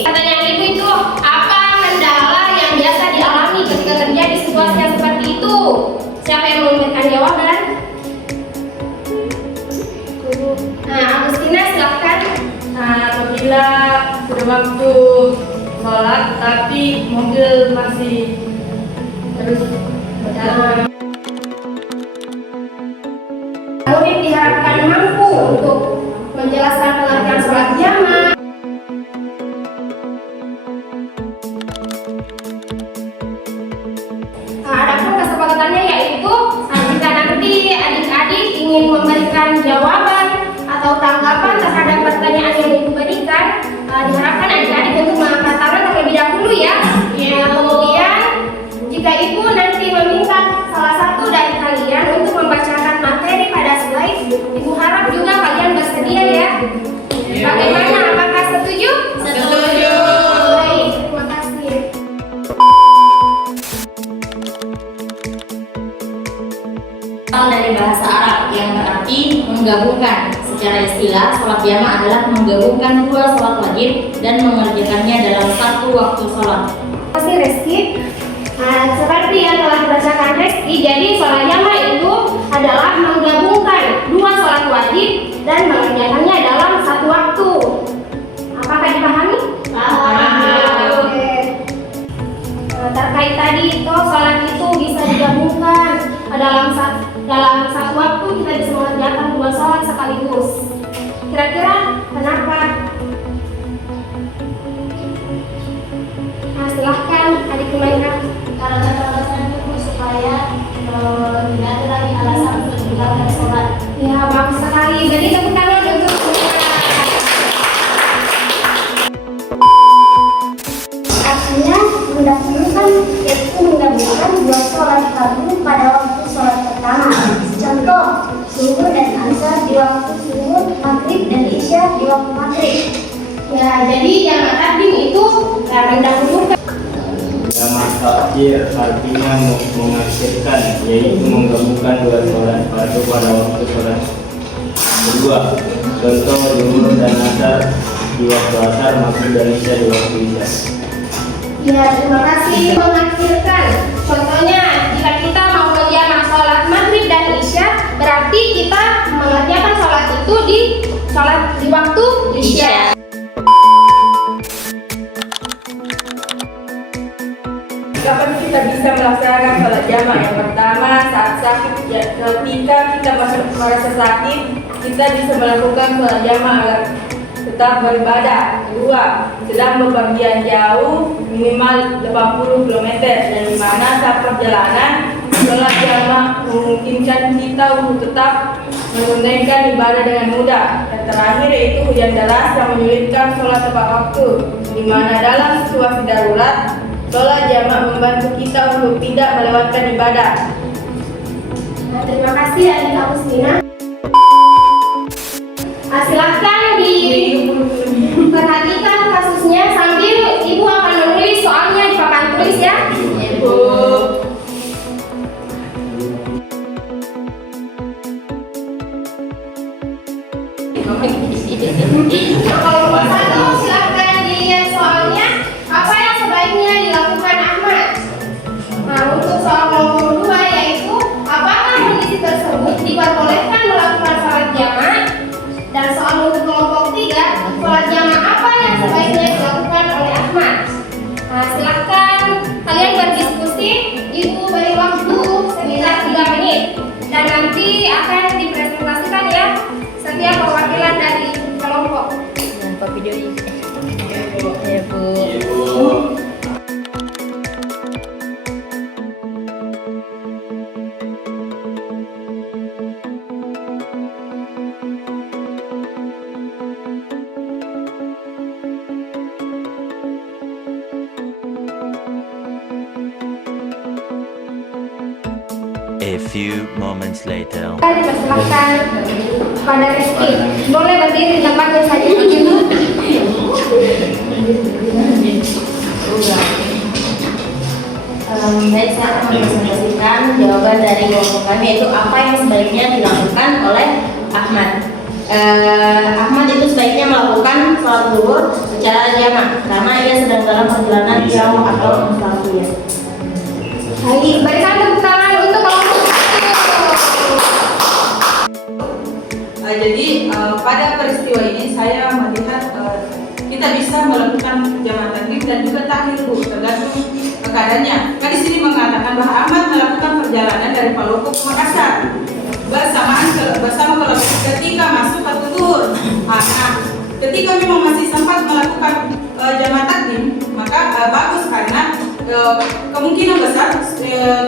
Pertanyaan ibu itu, apa kendala yang biasa dialami ketika terjadi situasi yang seperti itu? Siapa yang memberikan jawaban? Nah, Agustina silakan. Apabila sudah waktu sholat tapi mobil masih terus berjalan. Murid diharapkan mampu untuk menjelaskan pengertian sholat jamaah. Adapun kesepakatannya yaitu jika nanti adik-adik ingin memberikan jawaban atau tanggapan terhadap pertanyaan yang ibu berikan, diharapkan adik-adik untuk mengangkat tangan terlebih dahulu ya. Kemudian jika ibu nanti meminta salah satu dari kalian untuk membacakan materi pada slide, ibu harap juga kalian bersedia ya. Bagaimana? Apakah setuju? Setuju. Baik, terima kasih. Dari bahasa Arab yang berarti menggabungkan. Secara istilah, sholat jamaah adalah menggabungkan dua sholat wajib dan mengerjakannya dalam satu waktu sholat. Terima kasih Reski. Seperti yang telah dibacakan Reski, jadi sholat jamaah itu adalah menggabungkan dua sholat wajib dan mengerjakannya dalam satu waktu. Apakah dipahami? Oke. Terkait tadi itu sholat itu bisa digabungkan dalam satu waktu, kita bisa mengerjakan dua sholat sekaligus. Kira-kira kenapa? Nah, silahkan adik mainkan. Karena alasan itu supaya tidak ada lagi alasan untuk meninggalkan sholat. Ya, bagus sekali. Jadi tepuk tangan untuk artinya mendahulukan, yaitu menggabungkan dua sholat fardu pada waktu sholat pertama. Contoh, subuh dan asar di waktu subuh, maghrib dan isya di waktu maghrib. ya, jadi yang takdim itu mendahulukan. Jamaah takhir artinya mengakhirkan, yaitu menggabungkan dua sholat fardu pada waktu sholat kedua. Contoh zuhur dan asar di waktu asar, maghrib dan isya di waktu isya. Ya, terima kasih. Mengakhirkan. Contohnya, jika kita mau menjamak sholat maghrib dan isya, berarti kita mengerjakan sholat itu di waktu isya. Kapan kita bisa melaksanakan sholat jamaah? Yang pertama, saat sakit. Ketika kita merasa sakit, kita bisa melakukan sholat jamaah agar tetap beribadah. Kedua, sedang bepergian jauh minimal 80 km dan di mana saat perjalanan sholat jamaah memungkinkan kita untuk tetap menunaikan ibadah dengan mudah. Dan terakhir yaitu hujan deras yang menyulitkan sholat tepat waktu, di mana dalam situasi darurat sholat jamaah membantu kita untuk tidak melewatkan ibadah. Nah, terima kasih adik Agustina. Silahkan diperhatikan kasusnya sambil ibu akan menulis soalnya di papan tulis ya. Ibu. Kalau nomor 1 silahkan dilihat soalnya. Apa yang sebaiknya dilakukan Ahmad? Nah, untuk soal nomor 2 yaitu apakah kondisi tersebut diperbolehkan melakukan sholat jamaah? Dan soal untuk kelompok 3, sholat jamaah apa yang sebaiknya dilakukan oleh Ahmad? Nah, silahkan kalian berdiskusi. Ibu beri waktu sekitar 3 menit dan nanti akan dipresentasikan ya setiap perwakilan dari kelompok. Nampak video ini. Ya, Bu. A few moments later. Kita dipersilahkan pada Rizky. Boleh berdiri di tempatnya saja. Baik, saya akan mempresentasikan jawaban dari kelompok kami, yaitu apa yang sebaiknya dilakukan oleh Ahmad. Ahmad itu sebaiknya melakukan sholat zuhur secara jamak karena ia sedang dalam perjalanan jauh atau musafir. Baik, berikan tepuk tangan untuk kelompok 1. Jadi pada peristiwa ini saya melihat kita bisa melakukan jamaah takdim dan juga tahlil Bu, tergantung keadaannya. Kan di sini mengatakan bahwa Ahmad melakukan perjalanan dari Palopo ke Makassar bersama keluarga ketika masuk ke Tutur. Nah, ketika memang masih sempat melakukan jamaah takdim, maka bagus karena kemungkinan besar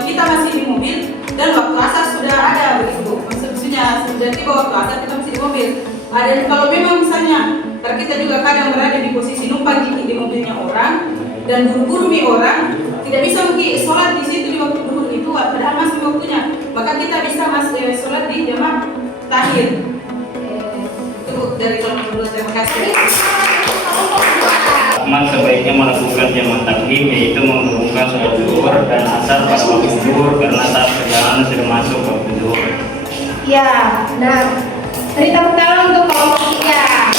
kita masih di mobil dan waktu asar sudah ada begitu. Maksudnya sudah tiba waktu asar kita masih di mobil. Dan kalau memang misalnya karena kita juga kadang berada di posisi numpang di mobilnya orang dan buru-buru nih orang, tidak bisa mungkin sholat di situ di waktu duhur itu padahal masih waktunya, maka kita bisa sholat di jamaah tahlil. Itu dari kelompok 2. Terima kasih. Ahmad sebaiknya melakukan jamaah takdim, yaitu menggabungkan sholat zuhur dan asar pada waktu zuhur karena saat perjalanan sudah masuk waktu zuhur. Ya, nah, beri tepuk tangan untuk kelompok 3.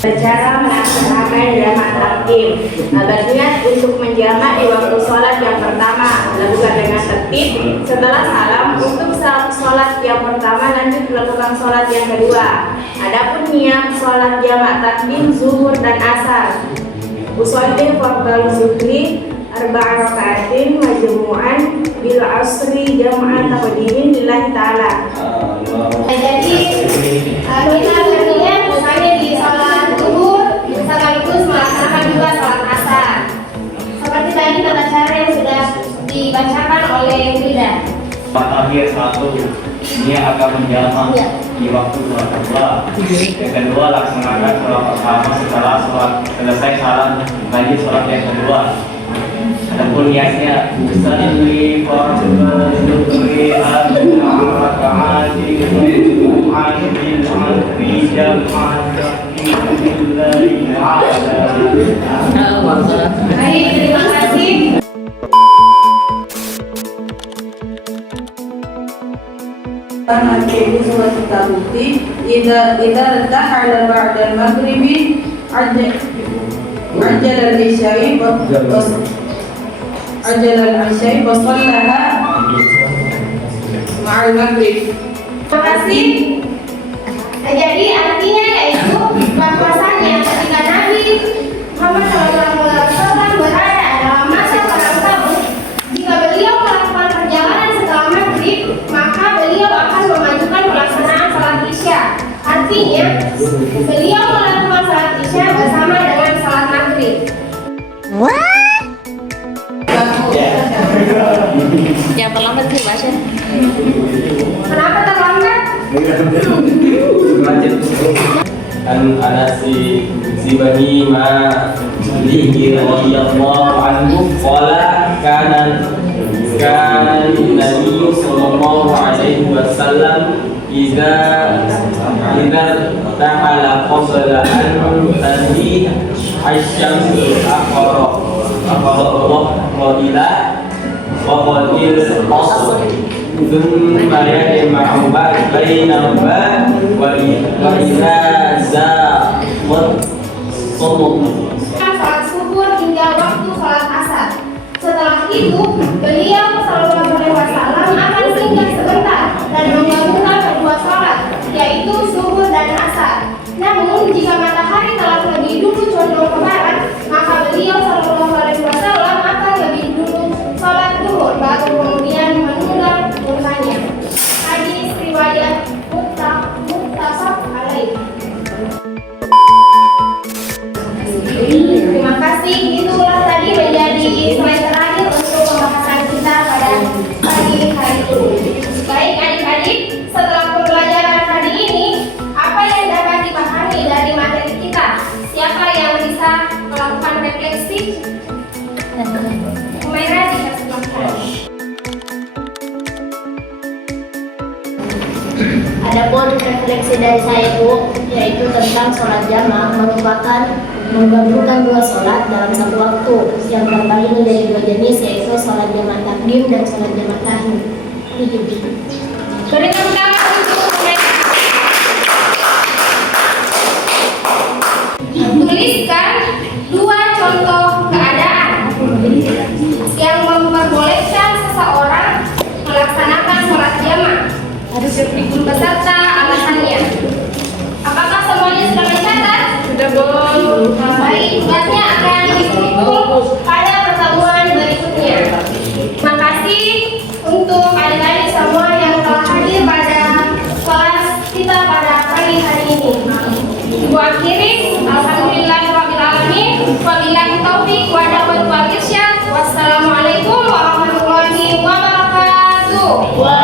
Cara melaksanakan jamaah takdim. Berniat untuk menjamak di waktu sholat yang pertama, lakukan dengan tertib. Setelah salam, untuk sholat yang pertama lanjut melakukan sholat yang kedua. Adapun niat sholat jamaah takdim zuhur dan asar. Usolli fardal zuhri arba'a raka'atin majmu'an bil asri jama'an taqdimin lillahi ta'ala. Jadi kita berniat misalnya di sholat zuhur sekaligus melaksanakan juga sholat asar. Seperti tadi tata cara yang sudah dibacakan oleh Frida. Akhir 1, dia akan menjamak di waktu sholat kedua. Yang kedua, laksanakan sholat pertama setelah sholat selesai salam lanjut sholat yang kedua. Adapun niatnya usolli fardal zuhri arba'a raka'atin majmu'an bil asri jam'an lillahi ta'ala. Baik, terima kasih. Al-Ibu surat Tabuti Ida ledahar ba'dal maghribi ajal al-isyai basallaha ma'al maghrib. Terima kasih. Jadi artinya yaitu bahwasannya ketika Nabi Muhammad SAW berada dalam masa perang Tabuk, jika beliau melakukan perjalanan setelah maghrib, maka beliau akan memajukan pelaksanaan salat isya. Artinya beliau melakukan salat isya bersama dengan salat maghrib. Yang terlambat sih Basya. Kenapa terlambat? An Anasi Bani Malik radhiyallahu anhu qala kana Nabi sallallahu alaihi wasallam idza tahala qabla an tadi asy-syamsu aqara ila waqadil asr thumma yajma'u bainahuma wa idza zaqat Salat subuh hingga waktu salat asar. Setelah itu, beliau sallallahu alaihi wasallam akan singgah sebentar dan menggabungkan kedua salat, yaitu zuhur dan asar. Namun, jika matahari telah lebih dulu condong ke barat, maka beliau sallallahu alaihi wasallam akan lebih dulu salat zuhur, baru kemudian menunggang mukanya. Hadis riwayat muttafaq alaih. Terima kasih. Itulah tadi menjadi slide terakhir untuk pembahasan kita pada pagi hari ini. Baik adik-adik, setelah pembelajaran hari ini, apa yang dapat dipahami dari materi kita? Siapa yang bisa melakukan refleksi? Humaira dipersilakan. Adapun refleksi dari saya Bu, yaitu tentang sholat jamaah merupakan menggabungkan dua sholat dalam satu waktu yang terbagi menjadi dua jenis, yaitu sholat jamaah takdim dan sholat jamaah tahlil. Berikan tangan untuk Humaira. 1.